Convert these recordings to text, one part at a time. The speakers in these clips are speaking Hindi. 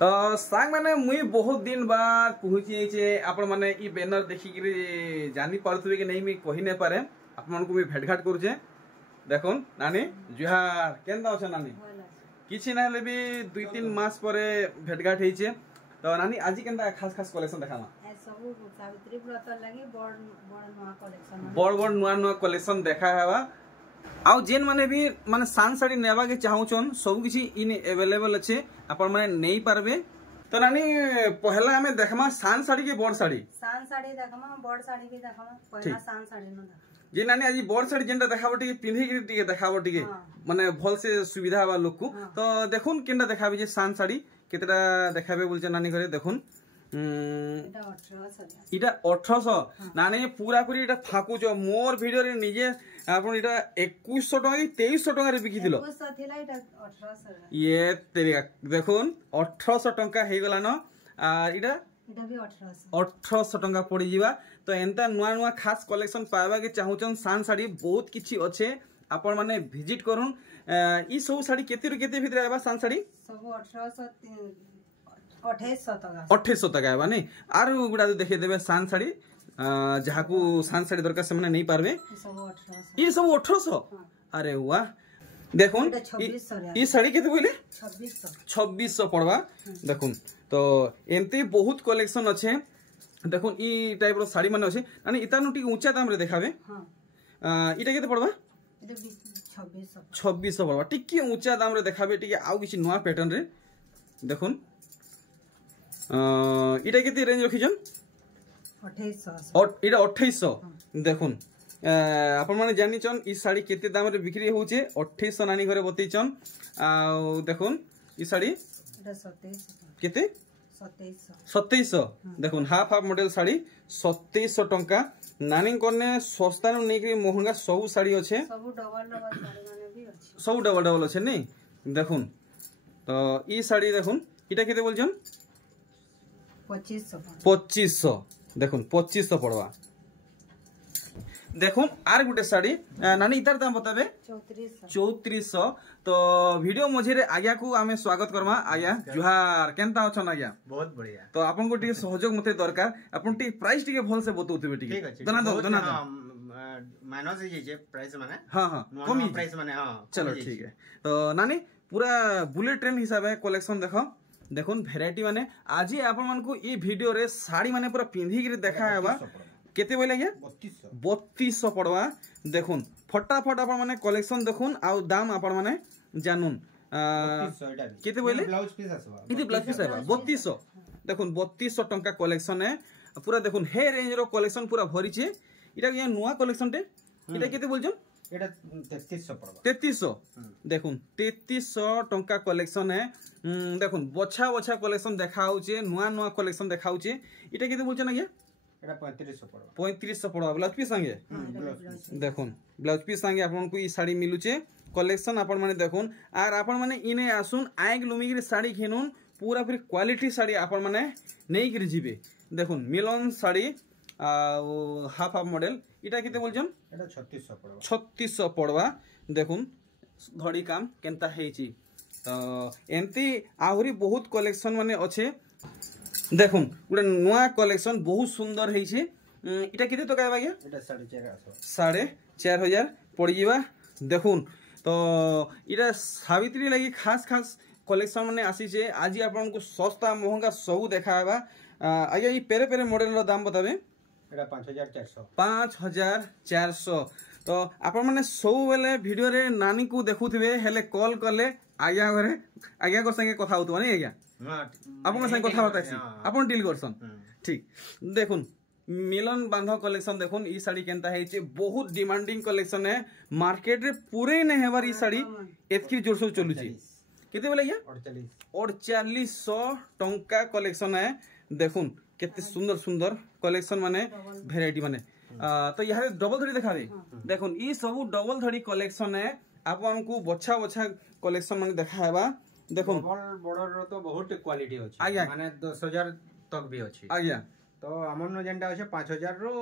तो सांग माने मुई बहुत दिन बाद पहुंची छे आपण माने ई बैनर देखि कि जानी पारथुबे कि नहीं मी कहि नै पारे आपण मन को मी भेटघाट करूचे देखुन नानी जुहार केनदा अछ नानी किछि ना ले भी 2-3 मास परे भेटघाट हेचे तो नानी आज केनदा खास खास कलेक्शन देखामा सब सावित्री व्रत लागि बड़ बड़ नुआ कलेक्शन देखा हेबा आउ जेन माने भी माने सान साड़ी नेबा के चाहूछन सब किछि इन अवेलेबल अछि आपण माने नै पारबे तो नानी पहला हमें देखमा सान साड़ी के बड़ साड़ी देखमा बड़ साड़ी भी देखमा पहला सान साड़ी न जे नानी आज बड़ साड़ी जेंटा देखाबो टिके पिंधी के टिके देखाबो टिके माने भल से सुविधा बा लोक को तो देखुन केनटा देखाबे जे सान साड़ी केतेटा देखाबे बोलचे नानी घरे देखुन इटा 1800 नानी पूरा पूरी इटा फाकु जो मोर वीडियो रे निजे आपण इटा 2100 टका 2300 टका रे बिकी दिलो 2100 थिला इटा 1800 ये तेरे देखुन 1800 टका हे गला न आर इटा भी 1800 टका पड़ी जीवा तो एंता नुआ खास कलेक्शन पावा के चाहूचन सान साड़ी बहुत किछि अच्छे आपण माने विजिट करूं ई सब साड़ी केते रु केते भीतर आबा सान साड़ी सब 2800 टका 2800 टका आबा नै आर गुडा देखे देबे सान साड़ी जहा को सान साड़ी दरकार से माने नहीं पारबे ई सब 1800 अरे वाह देखुन ई साड़ी केते बोले 2600 पड़वा देखुन तो एंती बहुत कलेक्शन अच्छे देखुन ई टाइप रो साड़ी माने अच्छे यानी इतानु टी ऊंचा दाम रे देखाबे इटा केते पड़वा 2600 पड़वा टिकी ऊंचा दाम रे देखाबे टिके आउ किछि नवा पैटर्न रे देखुन इटा केते रेंज रखिजन 2800 और इटा 2800 देखुन आपण माने जानि छन ई साड़ी केते दाम रे बिक्री होचे 2800 नानी घरे बतैछन आ देखुन ई साड़ी इटा 2700 केते 2700 देखुन हाफ मॉडल साड़ी 2700 टंका नानी कोने सस्ता नु नेकरी महंगा सब साड़ी अच्छे सब डबल साड़ी माने भी अच्छे सब डबल अच्छे नहीं देखुन तो ई साड़ी देखुन इटा केते बोलछन 2500 देखुन 2500 पड़वा देखुन आर गुटे साड़ी नानी इतार दाम बताबे 3400 तो वीडियो मझे आज्ञा को आमे स्वागत करमा आज्ञा जुहार केनता अछन आज्ञा बहुत बढ़िया तो आपन को टिके सहयोग मते दरकार आपन टिके प्राइस टिके भल से बतौतबे टिके दना दो माइनस ही जे प्राइस माने हां कमी प्राइस माने हां चलो ठीक है तो नानी पूरा बुलेट ट्रेन हिसाब है कलेक्शन देखो देखुन वैरायटी माने आज आपन मन को ई वीडियो रे साड़ी माने पूरा पिंधी के देखा हेबा केते बोले गया 3200 पड़वा देखुन फटाफट आपण माने कलेक्शन देखुन आ दाम आपण माने जानून केते बोले ब्लाउज पीस आसबा इति ब्लाउज पीस आबा 3200 देखुन 3200 टंका कलेक्शन है पूरा देखुन हे रेंज रो कलेक्शन पूरा भरी छे इटा ये नुवा कलेक्शन टे इटा केते बोलजन एटा 3300 पड़वा 3300 देखुन 3300 टंका कलेक्शन है देखुन बछा बछा कलेक्शन देखाउचे नुआ कलेक्शन देखाउचे इटा केते बोलजन आज्ञा एटा 3500 पड़वा ब्लाउज पीस संगे देखुन ब्लाउज पीस संगे आपन को ई साड़ी मिलुचे कलेक्शन आपण माने देखुन आर आपण माने इने आसुन आइग लुमिगिर साड़ी घेनुन पूरा पूरी क्वालिटी साड़ी आपण माने नेई गिर जिबे देखुन मिलन साड़ी हाफ मॉडल इटा केते बोलजन एटा 3600 पड़वा देखुन घड़ी काम केनता हेची तो एंती आहुरी बहुत कलेक्शन माने अच्छे देखुन गोटे नुआ कलेक्शन बहुत सुंदर हेची इटा केते तो कहबा गया एटा 4500 4500 पड़ी जीवा देखुन तो इटा सावित्री लगी खास खास कलेक्शन माने आसी छे आज आपन को सस्ता महंगा सब देखाबा आगे ई पेरे पेरे मॉडल रो दाम बताबे एटा 5400 तो आपण माने सब बेले वीडियो रे नानी को देखुथिबे हेले कॉल करले आज्ञा घरे आज्ञा को संगे कथा होतो नहीं आज्ञा आपन संगे कथा बतासी आपन डील करसन ठीक देखुन मिलन बांधा कलेक्शन देखुन ई साड़ी केनता हेचे बहुत डिमांडिंग कलेक्शन है मार्केट रे पूरे ने हेबार ई साड़ी एतकी जोर से चलु छी केते बोले या 4800 टंका कलेक्शन है देखुन केते सुंदर सुंदर कलेक्शन माने वैरायटी माने तो यहाँ डबल धड़ी देखा दे देखुन ई सब डबल धड़ी कलेक्शन है आपन को बछा बछा कलेक्शन माने देखाबा देखुन बॉर्डर रो तो बहुत क्वालिटी अछि माने 10000 तक भी अछि आज्ञा तो हमन जेंटा अछि 5000 रो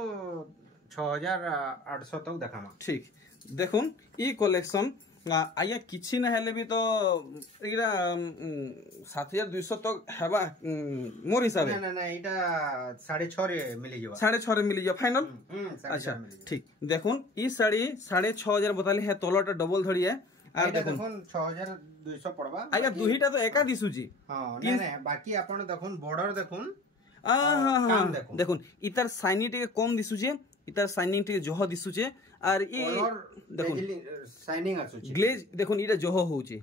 6800 तक देखामा ठीक देखुन ई कलेक्शन आज्ञा किछि ना हेले भी तो एरा 7200 तक हेबा मोर हिसाब ना ना एटा 6.5 रे मिली जबा 6.5 रे मिली जा फाइनल अच्छा ठीक देखुन ई साड़ी 6.5 बताले है तोलटा डबल धड़ी है आ देखुन 6200 पड़बा आज्ञा दुहीटा तो एका दिसुची हां ना ना बाकी आपण देखुन बॉर्डर देखुन हां देखुन इतार साइनी टिके कम दिसुचे इतार साइनिंग टिके जह दिसुचे आर ई देखुन साइनिंग आसुची ग्लेज देखुन इटा जह होउची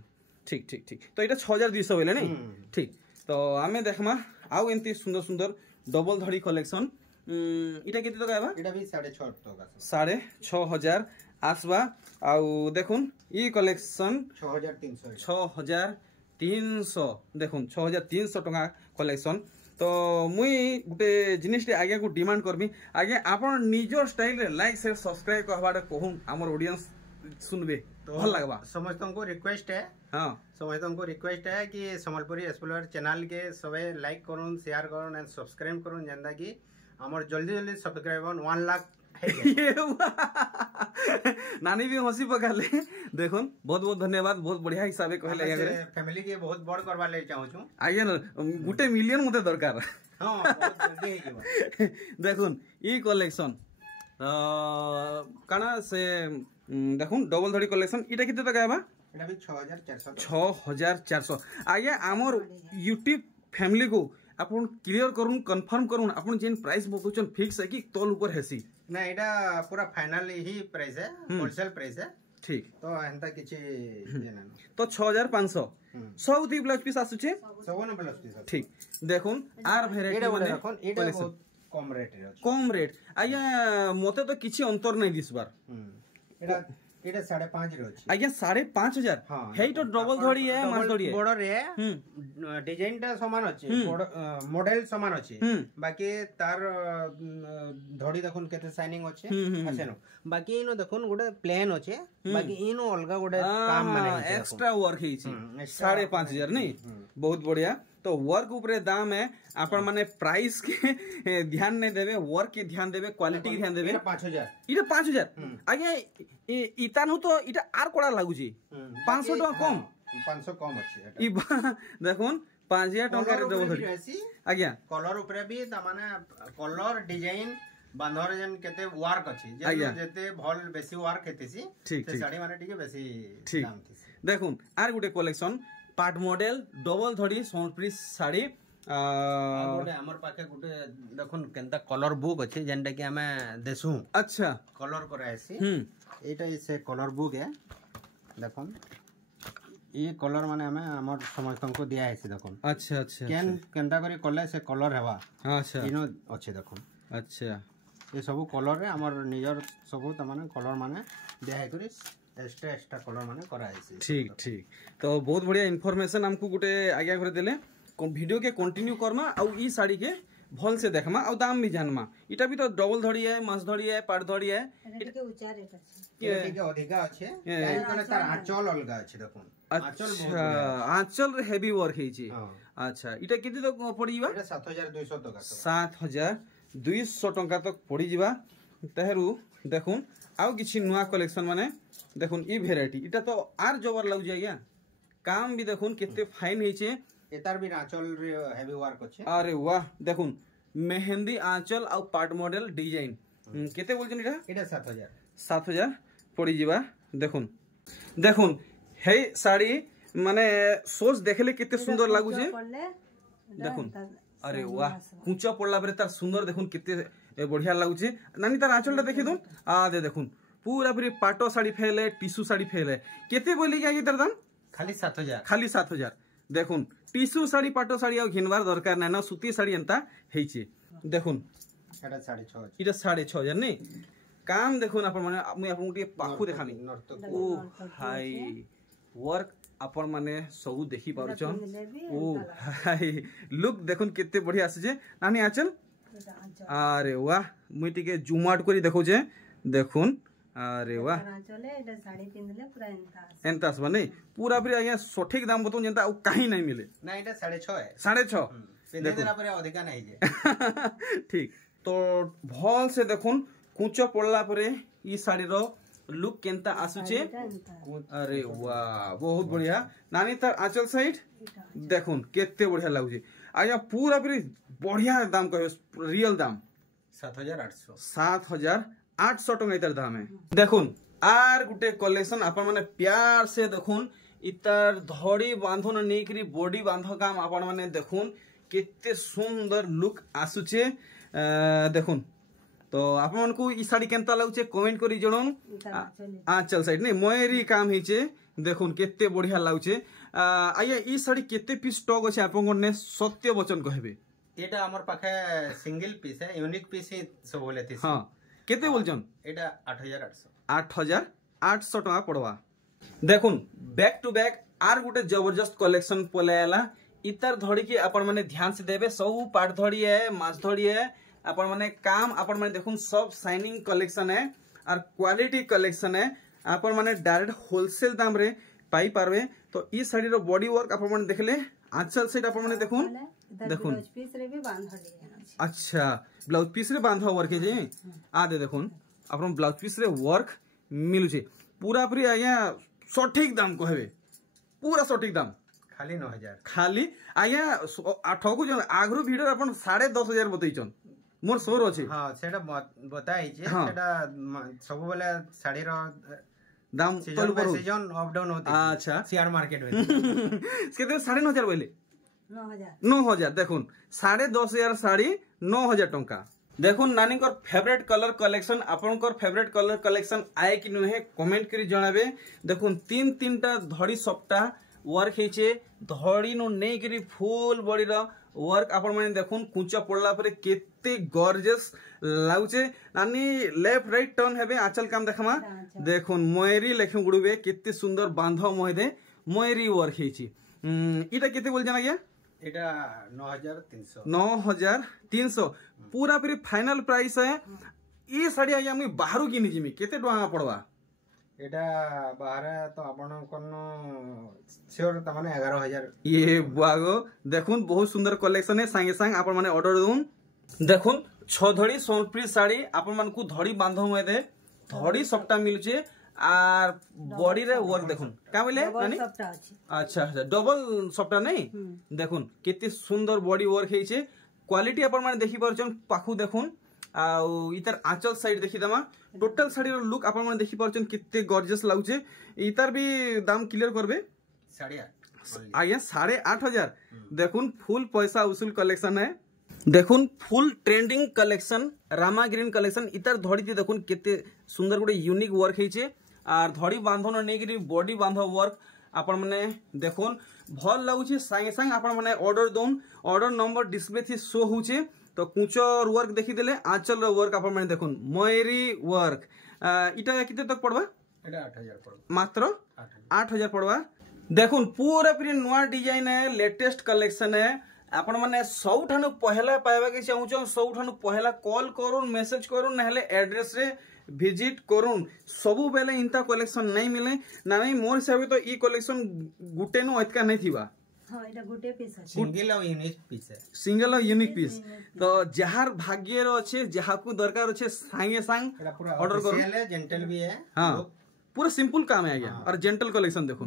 ठीक ठीक ठीक तो इटा 6200 बेले नहीं ठीक तो आमे देखमा आउ एंती सुंदर सुंदर डबल धड़ी कलेक्शन इटा केते तक आबा इटा भी 6.5 तक आसा 6500 आसबा आउ देखुन ई कलेक्शन 6300 देखुन 6300 टका कलेक्शन तो मुई गुटे जिनिस आगे को डिमांड करबी आगे आपण निजो स्टाइल रे लाइक शेयर सब्सक्राइब करबाडे कहूं हमर ऑडियंस सुनबे तो भल लागबा समस्त को रिक्वेस्ट है हां समस्त को रिक्वेस्ट है कि संबलपुरी एक्सप्लोरर चैनल के सबे लाइक करून शेयर करून एंड सब्सक्राइब करून जेंदा कि हमर जल्दी जल्दी सब्सक्राइबर 1 लाख नानी भी हंसी पकाले देखुन बहुत बहुत धन्यवाद बहुत बढ़िया हिसाब कहले फैमिली के बहुत बड़ करबा ले चाहू छु आगे गुटे मिलियन मते दरकार हां बहुत जल्दी हे के देखुन ई कलेक्शन काना से देखुन डबल धड़ी कलेक्शन इटा किते तक आबा एटा भी 6400 आगे हमर YouTube फैमिली को आपण क्लियर करून कंफर्म करून आपण जेन प्राइस बतौछन फिक्स है कि तोल ऊपर हेसी ना एटा पूरा फाइनल ही प्राइस है होलसेल प्राइस है ठीक तो एंता किछि देना तो 6500 सब दी ब्लाउज पीस आसुचे सब न ब्लाउज पीस ठीक देखुन आर वेराइटी माने एटा बहुत कम रेट रे कम रेट आया मते तो किछि अंतर नै दिसबार एटा 5.5 रे अछि आज्ञा 5500 हेई तो डबल धड़ी है मास धड़ी है बॉर्डर रे डिजाइन टा समान अछि मॉडल समान अछि बाकी तार धड़ी देखुन केते शाइनिंग अछि आसेनो बाकी इनो देखुन गोटे प्लेन अछि बाकी इनो अलगा गोटे काम माने एक्स्ट्रा वर्क हेई छी 5500 नहीं बहुत बढ़िया तो वर्क ऊपर दाम है आपण माने प्राइस के ध्यान नहीं देवे वर्क के ध्यान देवे क्वालिटी के ध्यान देवे 5000 इटा 5000 आगे इतानु तो इटा आर कोड़ा लागु छी 500 टका कम 500 कम अछि ई देखुन 5000 टका रे देबो धरी आज्ञा कलर ऊपर भी त माने कलर डिजाइन बांधर जन केते वर्क अछि जेते भल बेसी वर्क हेतिसी से साड़ी माने टिके बेसी दाम थिसी देखुन are Gute collection part model double धड़ी सोनप्री साड़ी गोटे हमर पाखे गोटे देखुन केनता कलर बुक अछि जेनटा कि हमें देसु अच्छा कलर कराएसी एटा से कलर बुक है देखुन ये कलर माने हमें हमर समस्त को दिया है देखुन अच्छा अच्छा केनता करी कले से कलर हेबा अच्छा इनो अछि देखुन अच्छा ये सब कलर रे हमर निजर सब त माने कलर माने दिया है करी एक्स्ट्रा कलर माने कराइसी ठीक ठीक तो बहुत बढ़िया इन्फॉर्मेशन हमको गुटे आज्ञा कर देले वीडियो के कंटिन्यू करमा आ ई साड़ी के भल से देखमा आ दाम भी जानमा इटा भी तो डबल धड़ी है मास धड़ी है पाट धड़ी है इटा के ऊंचा रेट अछि ये के अधिका अछि काहे कोने तार आंचल अलगा अछि देखुन आंचल बहुत आंचल रे हेवी वर्क हे छी अच्छा इटा केते तक पड़ी जीवा इटा 7200 तक 7200 टका तक पड़ी जीवा तहेरु देखुन आउ किछि नुवा कलेक्शन माने देखुन ई वेराइटी इटा तो आर जबर लागु जाइया काम भी देखुन केते फाइन हे छे एतार भी आंचल रे हेवी वर्क अछि अरे वाह देखुन मेहंदी आंचल आ पार्ट मॉडल डिजाइन केते बोलछन इटा 7000 पड़ी जीवा देखुन देखुन हे साड़ी माने सोच देखले केते सुंदर लागु छे देखुन अरे वाह कुंचा पड़ला परे तार सुंदर देखुन केते बढ़िया लागु छे नानी तार आंचलटा देखि दउन आ दे देखुन पूरा पूरी पाटो साड़ी फेले टिश्यू साड़ी फेले केते बोली क्या तार दाम खाली 7000 देखुन टिश्यू साड़ी पाटो साड़ी आ घिनबार दरकार नै ना सूती साड़ी एंता हेइचे देखुन एटा 6.5 इटा 6500 नै काम देखुन अपन माने मुई आपन के पाखु देखानी ओ हाय वर्क अपन माने सब देखि पाउछन ओ हाय लुक देखुन केते बढ़िया आसे जे नानी आचल अरे वाह मुई टिके जूम आउट करी देखौ जे देखुन अरे वाह चले एटा साड़ी पिनले पूरा एंता आसबा नै पूरा पूरी आज्ञा सठिक दाम बतौ जेंता आ काहे नै मिले ना एटा 6.5 है 6.5 पिने देला परे अधिका नै जे ठीक तो भल से देखुन कुंचो पड़ला परे ई साड़ी रो लुक केंता आसुचे अरे वाह बहुत बढ़िया नानी तार आंचल साइड देखुन केते बढ़िया लागुचे आया पूरा पूरी बढ़िया दाम कहबे रियल दाम 7,800 टका इतर दाम है देखुन आर गुटे कलेक्शन आपण माने प्यार से देखुन इतर धड़ी बांधन नेकरी बॉडी बांध काम आपण माने देखुन केते सुंदर लुक आसुचे देखुन तो आपण मन को ई साड़ी केनता लागुचे कमेंट करी जणन आंचल साइड नहीं मयरी काम हिचे देखुन केते बढ़िया लागुचे आया ई साड़ी केते पीस स्टॉक अछि आपण कोने सत्य वचन कहबे एटा हमर पाखे सिंगल पीस है यूनिक पीस ही सब बोले थी हां केते बोलजन एटा 8,800 8,800 टका पड़वा देखुन बैक टू बैक आर गुटे जबरदस्त कलेक्शन पलेला इतर धड़ी के अपन माने ध्यान से देबे सब पाट धड़ी है माछ धड़ी है अपन माने काम अपन माने देखुन सब शाइनिंग कलेक्शन है और क्वालिटी कलेक्शन है अपन माने डायरेक्ट होलसेल दाम रे पाई पारबे तो ई साड़ी रो बॉडी वर्क अपन माने देखले आंचल साइड अपन माने देखुन देखुन ब्लाउज पीस रे भी बांध हडी अच्छा ब्लाउज पीस रे बांधा वर्क है जे आ दे देखुन अपन ब्लाउज पीस रे वर्क मिलु छे पूरा पूरी आया सठिक दाम कहबे पूरा सठिक दाम खाली 9,000 खाली आया ठकु जन आगरु वीडियो अपन 10,500 बतैचन मोर सोर अछि हां सेटा बताई जे सेटा सब बेले साड़ी रो दाम तल पर सीजन अप डाउन होती अच्छा शेयर मार्केट में केते 9,500 बोले 9,000 देखुन 10,500 साड़ी 9,000 टंका देखुन नानी कर फेवरेट कलर कलेक्शन आपनकर फेवरेट कलर कलेक्शन आए कि नुहे कमेंट करी जणाबे देखुन तीन टा धड़ी सप्ता वर्क हेचे धड़ी नु नै करी फुल बॉडी रो वर्क आपण माने देखुन कुंचा पड़ला परे केते गॉर्जियस लाउचे नानी लेफ्ट राइट टर्न हेबे आंचल काम देखमा देखुन मयरी लेखु गुडुबे केते सुंदर बांध मोहदे मयरी वर्क हेची इटा केते बोल जना गया एटा 9,300 9,300 पूरा पूरी फाइनल प्राइस है ये साड़ी आया मुई बाहरु किनि जिमी केते टका पड़वा एटा बाहर तो आपण कोन श्योर त माने 11,000 ये बागो देखुन बहुत सुंदर कलेक्शन है संगे संग आपण माने ऑर्डर दून देखुन 6 धड़ी सोनप्री साड़ी आपण मन को धड़ी बांधो में दे धड़ी सबटा मिलचे आर बॉडी रे वर्क देखुन का बोले नानी अच्छा अच्छा डबल सबटा नहीं देखुन केते सुंदर बॉडी वर्क हेचे क्वालिटी आपण माने देखि परछन पाखु देखुन आ इतर आंचल साइड देखि दमा टोटल साड़ी रो लुक आपण माने देखि परछन केते गॉर्जियस लागुचे इतर भी दाम क्लियर करबे 8,500 आया 8,500 देखुन फुल पैसा उसूल कलेक्शन है देखुन full trending collection Rama green collection इतर धड़ी देखुन केते सुंदर गुडे यूनिक वर्क हेचे आर धड़ी बांधन नेगिरी बॉडी बांधो वर्क आपण माने देखुन भल लागुचे संगे संग आपण माने ऑर्डर दोन ऑर्डर नंबर डिस्प्ले थी शो होचे तो कुचर वर्क देखि देले आंचल रो वर्क आपण माने देखुन मयरी वर्क इटा किते तक पड़वा एटा 8,000 पड़वा मात्र 8,000 पड़वा देखुन पूरा पूरी नवा डिजाइन है लेटेस्ट कलेक्शन है आपण माने सबठानु पहला पाइबा के चाहू सबठानु पहला कॉल करूँ मेसेज करूँ नहले एड्रेस रे विजिट करूँ सबु बेले इंता कलेक्शन नहीं मिले ना नहीं मोर हिसाब तो ई कलेक्शन गुटे नु अतका नहीं थिबा हां एटा गुटे पीस है सिंगल और यूनिक पीस है सिंगल और यूनिक पीस तो जहार भाग्य रो छे जहाकू दरकार छे संगे संग ऑर्डर करू है जेंटल भी है हां पूरा सिंपल काम है आज्ञा और जेंटल कलेक्शन देखो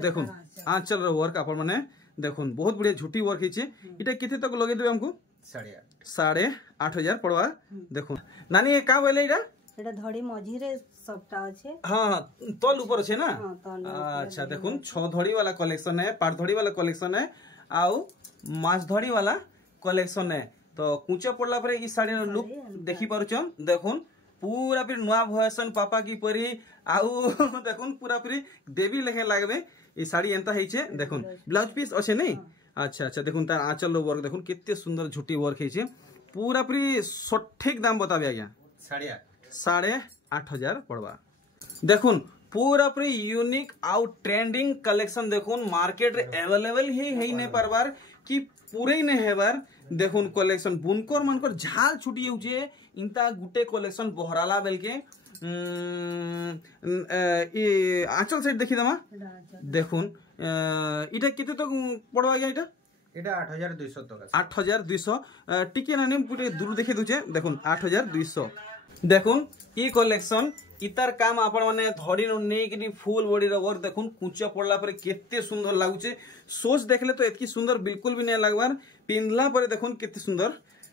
देखुन आंचल रो वर्क आपण माने देखुन बहुत बढ़िया झूठी वर्क हिचे इटा केते तक लगे देबे हमको 8,500 पड़वा देखुन नानी ये का बोले इटा एटा धड़ी मझी रे सबटा अछि हां तल ऊपर छै ना अच्छा देखुन 6 धड़ी वाला कलेक्शन है पाट धड़ी वाला कलेक्शन है आउ माछ धड़ी वाला कलेक्शन है तो कुचा पड़ला परे ई साड़ी लुक देखि पारुछन देखुन पूरा फिर नुआ भयसन पापा की परी आउ देखुन पूरा फिर देवी लेखे लागबे ई साड़ी एंता हेचे देखुन ब्लाउज पीस अच्छे नहीं अच्छा अच्छा देखुन तार आंचल रो वर्क देखुन केते सुंदर झूठी वर्क हेचे पूरा पूरी सठिक दाम बताबे आज्ञा 8,500 पड़वा देखुन पूरा पूरी यूनिक आउ ट्रेंडिंग कलेक्शन देखुन मार्केट रे अवेलेबल ही नहीं पारबार कि पूरे नहीं हेबार देखुन कलेक्शन बुनकर मनकर झाल छुटी होचे इंता गुटे कलेक्शन बहराला बेलके ये आंचल साइड देखि दमा देखुन इटा केते तो पड़वा गया इटा 8,200 तक 8,200 टिके नानी पूरे दूर देखि दुचे देखुन 8,200 देखुन ई कलेक्शन इतार काम आपण माने धड़ी नहीं फुल बॉडी वर्क देखुन कुंच पड़ला पर केते सुंदर लागुचे सोच देखले तो एतकी सुंदर बिल्कुल भी नहीं लगवार पिंधला पर देखुन केते सुंदर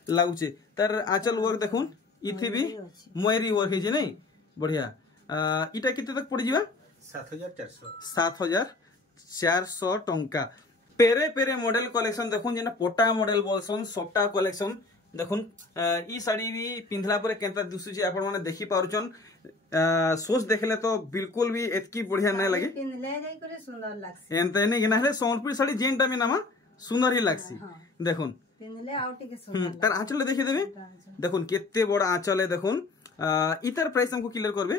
लागुचे तार आंचल वर्क देखुन इथि भी मयूरी वर्क है नहीं बढ़िया इटा केते तक पड़ जिबा 7400 टंका पेरे पेरे मॉडल कलेक्शन देखुन जेना पोटा मॉडल बोलसन सफ्टा कलेक्शन देखुन ई साड़ी भी पिंधला पर केंता दिसुची आपण माने देखि पारुचन सोच देखले तो बिल्कुल भी एतकी बढ़िया नहीं लगे पिंधले जाई करे सुंदर लागसी एंते नहीं गिना है सोनपुरी साड़ी जेनटा में नामा सुंदर ही लागसी देखुन पिंधले आउटी के सुंदर तार आंचल देखि देबे देखुन केते बड़ा आंचल है देखुन इतर प्राइस हमको क्लियर करबे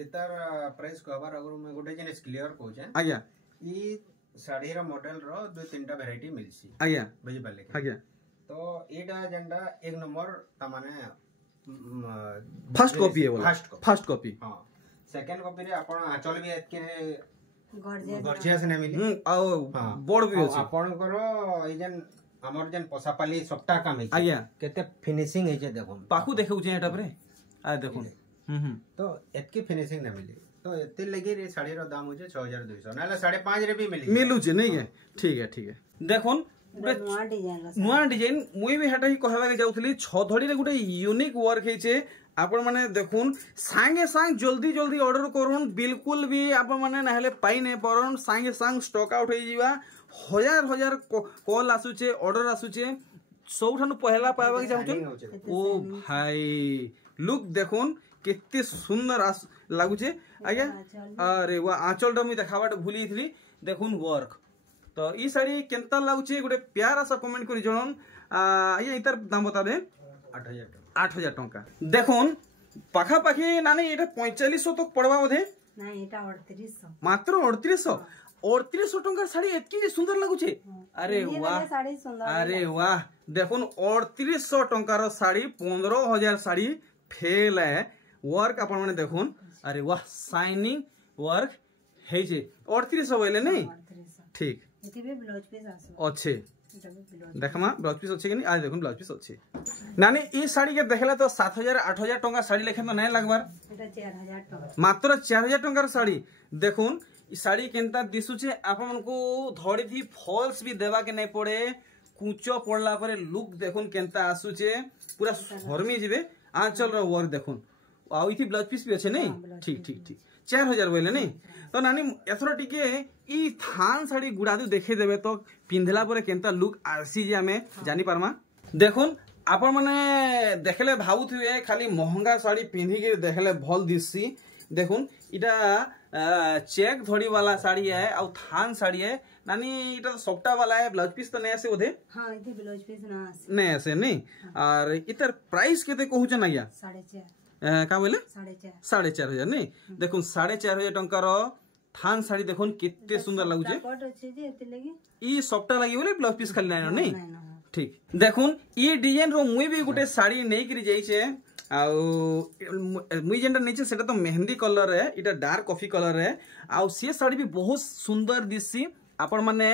इतर प्राइस कवर अगर मैं गोटे जिनिस क्लियर कहूचे आज्ञा ई साड़ी रा मॉडल रो दो तीनटा वैरायटी मिलसी आज्ञा बुझि पाले आज्ञा तो एटा जेंडा एक नंबर तमाने फर्स्ट कॉपी है बोला फर्स्ट कॉपी हां सेकंड कॉपी रे आपण आंचल भी एतके गॉर्जियस गॉर्जियस ने मिली आ बोर्ड भी अछि आपण करो ई जेन हमर जेन पोसापाली सबटा काम है आज्ञा केते फिनिशिंग है जे देखो पाखु देखौ जे एटा परे आ देखुन तो एतकी फिनिशिंग ने मिली तो एते लगे रे साड़ी रो दाम हो जे 6200 नाले 5.5 रे भी मिलु जे नहीं है ठीक है देखुन नुआ डिजाइन मुई भी हेटा ही कहबा के जाउथली छ धड़ी रे गुटे यूनिक वर्क हेचे आपण माने देखुन सांगे सांग जल्दी जल्दी ऑर्डर करूँ बिल्कुल भी आपण माने नहले पाई नहीं परन सांगे सांग स्टॉक आउट हो जीवा हजार हजार कॉल आसुचे ऑर्डर आसुचे सबठानु पहला पाइबा के चाहूछन ओ भाई लुक देखुन केते सुंदर लागुचे आज्ञा अरे वा आंचल ड मुई देखाबाट भूली थली देखुन वर्क तो ई साड़ी केंता लागुचे गोटे प्यारा सा कमेंट करी जणन आज्ञा इतार दाम बता दे 8000 टंका देखुन पाखा पाखी नानी एटा 4500 तक पड़वा बोधे नहीं एटा 3800 मात्र 3800 टंका साड़ी एतकी सुंदर लागुचे अरे वाह अरे वाह देखुन 3800 टंकार साड़ी 15000 साड़ी फेल है वर्क आपण माने देखुन अरे वाह शाइनिंग वर्क है जे 3800 बोले नहीं ठीक एती भी ब्लाउज पीस आसो अच्छे देखमा ब्लाउज पीस अच्छे कि नहीं आज देखुन ब्लाउज पीस अच्छे नानी ई साड़ी के देखला तो 7000 8000 टंका साड़ी लेखे तो नहीं लगबार एटा 4000 टंका मात्र 4000 टंकार साड़ी देखुन ई साड़ी केंता दिसुचे आपन को धड़ी थी फॉल्स भी देवा के नहीं पड़े कुचो पड़ला पर लुक देखुन केंता आसुचे पूरा शर्मी जिवे आंचल रो वर्क देखुन आ इथि ब्लाउज पीस भी अच्छे नहीं ठीक 4000 बोले नहीं तो नानी एथरा टिके ई थान साड़ी गुड़ादु देखे देबे तो पिंधला पर केंता लुक आसी जे हमें जानी पारमा देखुन आपण माने देखले भाबुथिबे खाली महंगा साड़ी पिंधी के देखले भल दिससी देखुन इटा चेक धड़ी वाला साड़ी है और थान साड़ी है नानी इटा सफ्टा वाला है ब्लाउज पीस तो नहीं आसे ओदे हां इथे ब्लाउज पीस ना आसे नहीं आसे नहीं और इतर प्राइस केते कहू छ नया 4.5 का बोले 4.5 नहीं देखुन 4.5 टंकार थान साड़ी देखुन कितने सुंदर लागुचे कट अछि जे एते लगी ई सफ्टा लागि बोले ब्लाउज पीस खाली नहीं ठीक देखुन ई डिजाइन रो मुई भी गुटे साड़ी नै करी जाई छे मुई जेंटा नहीं सेटा तो मेहंदी कलर है इटा डार्क कॉफी कलर है आउ सी साड़ी भी बहुत सुंदर दिसी आपण माने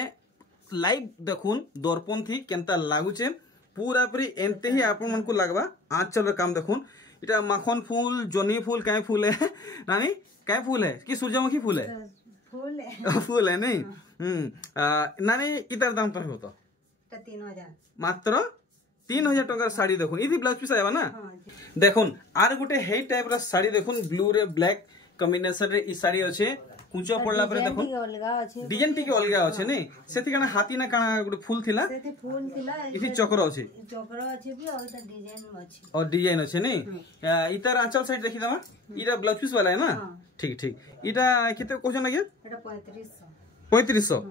लाइव देखुन दर्पण थी केंता लागुचे पूरा पूरी एंते ही आपण मन को लागबा आंचल काम देखुन इटा माखन फूल जनी फूल काय फूल है नानी काय फूल है कि सूरजमुखी फूल है फूल है नहीं नानी इतर दाम तो हो तो 3000 मात्र 3000 टंकार साड़ी देखुन इथि ब्लाउज पीस आइबा ना देखुन आर गुटे हे टाइप रा साड़ी देखुन ब्लू रे ब्लैक कॉम्बिनेशन रे ई साड़ी अछि कुंचो पड़ला पर देखुन डिजाइन टिके अलगा अछि नै सेति काना हाथी ना काना गुटे फूल थिला सेति फूल थिला इथि चक्र अछि भी और डिजाइन अछि और डिजाइन अछि नै इतर आंचल साइड देखि दमा इरा ब्लाउज पीस वाला है ना ठीक इटा केते क्वेश्चन लगे एटा 3500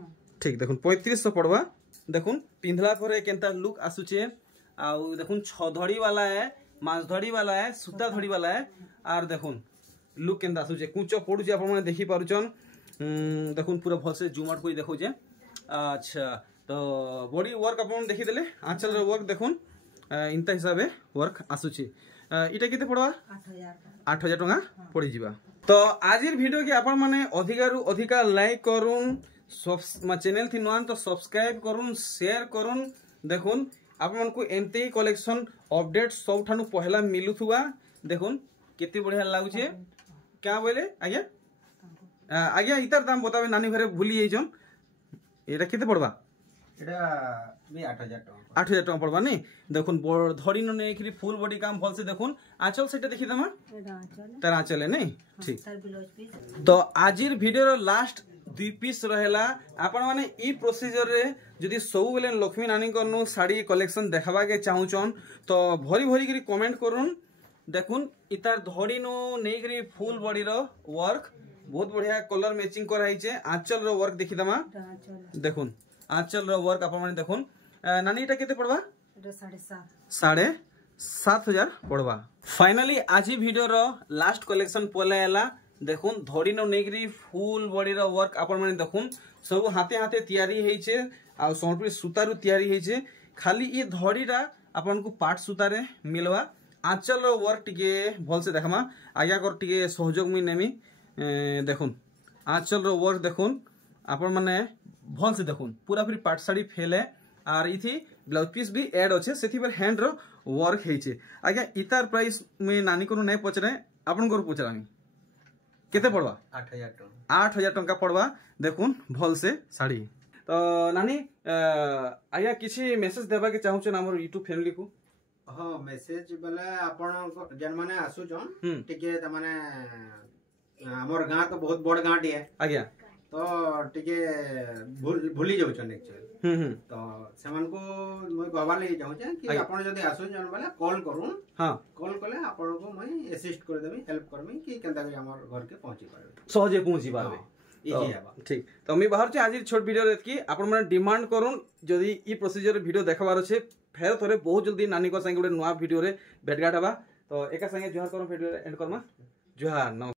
ठीक देखुन 3500 पड़वा देखुन पिंधला पर केंता लुक आसुचे आउ देखुन छ धड़ी वाला है मांस धड़ी वाला है सूता धड़ी वाला है आर देखुन लुक केंता आसुचे कुचो पडुचे आपण माने देखि पारुचन देखुन पूरा भल से जूम आउट कोई देखौ जे अच्छा तो बॉडी वर्क आपण देखि देले आंचल रे वर्क देखुन इंता हिसाबे वर्क आसुचे इटा केते पड़वा 8000 टका पड़ी जिबा तो आजिर वीडियो के आपण माने अधिकारु अधिका लाइक करूं चैनल थी नुआन तो सब्सक्राइब करूं शेयर करूं देखुन आपण मन को एंते कलेक्शन अपडेट सब ठानु पहला मिलुथुवा देखुन केते बढ़िया लागुचे क्या बोले आज्ञा आज्ञा इतार दाम बतावे नानी घरे भूली जाइछन एटा केते पड़बा एटा भी 8000 टका 8000 टका पड़बा नहीं देखुन धड़ी न नेकरी फुल बॉडी काम भल से देखुन आंचल सेटा देखि दमा तार आंचल है नहीं ठीक तो आजिर वीडियो लास्ट 2 पीस रहेला आपण माने ई प्रोसीजर रे जदी सब बेले लक्ष्मी नानी करनु साड़ी कलेक्शन देखबा के चाहुचन तो भरी भरी करी कमेंट करूँ देखुन इतार धड़ी नु नेकरी फुल बॉडी रो वर्क बहुत बढ़िया कलर मैचिंग कराई छे आंचल रो वर्क देखि दमा देखुन आंचल रो वर्क आपण माने देखुन नानी एटा केते पड़बा 7,500 पड़बा फाइनली आज ही वीडियो रो लास्ट कलेक्शन पले आला देखुन धड़ी नो नेगरी फुल बॉडी रो वर्क आपण माने देखुन सब हाथे हाथे तैयारी हेई छे आ सोनपुरी सूतारू तैयारी हेई छे खाली ई धड़ीरा आपण को पाट सूता रे मिलवा आंचल रो वर्क टिके भल से देखमा आज्ञा कर टिके सहयोग मी नेमी देखुन आंचल रो वर्क देखुन आपण माने भल से देखुन पूरा पूरी पाट साड़ी फेले आर इथि ब्लाउज पीस भी ऐड अच्छे सेथि पर हैंड रो वर्क हेइछे आज्ञा इतार प्राइस में नानी को नहीं पचरे आपन को पचरामी केते पड़वा 8000 टका 8000 टका पड़वा देखुन भल से साड़ी तो नानी आज्ञा किसी मेसेज देबा के चाहू छन हमर YouTube फैमिली को हां मेसेज बोले आपन जन माने आसु जन टिके त माने हमर गां तो बहुत बड़ गां है आज्ञा तो टिके भूली जाउ छन एक्चुअली तो सेमन को मैं कहबा ले जाउ छन कि आपन जदी आसु जन बोले कॉल करू हां कॉल कले आपन को मैं असिस्ट कर देबी हेल्प करमी कि केनता के हमर घर के पहुंची पारबे सहजे पहुंची पारबे इजी हेबा ठीक तो मी बाहर आज छोट वीडियो रेत की आपन माने डिमांड करूं जदी ई प्रोसीजर वीडियो देखबार छे फेर थोरे बहुत जल्दी नानी को संगे नुआ वीडियो रे भेटघाट हबा तो एका संगे जुहार करूं वीडियो एंड करमा जुहार।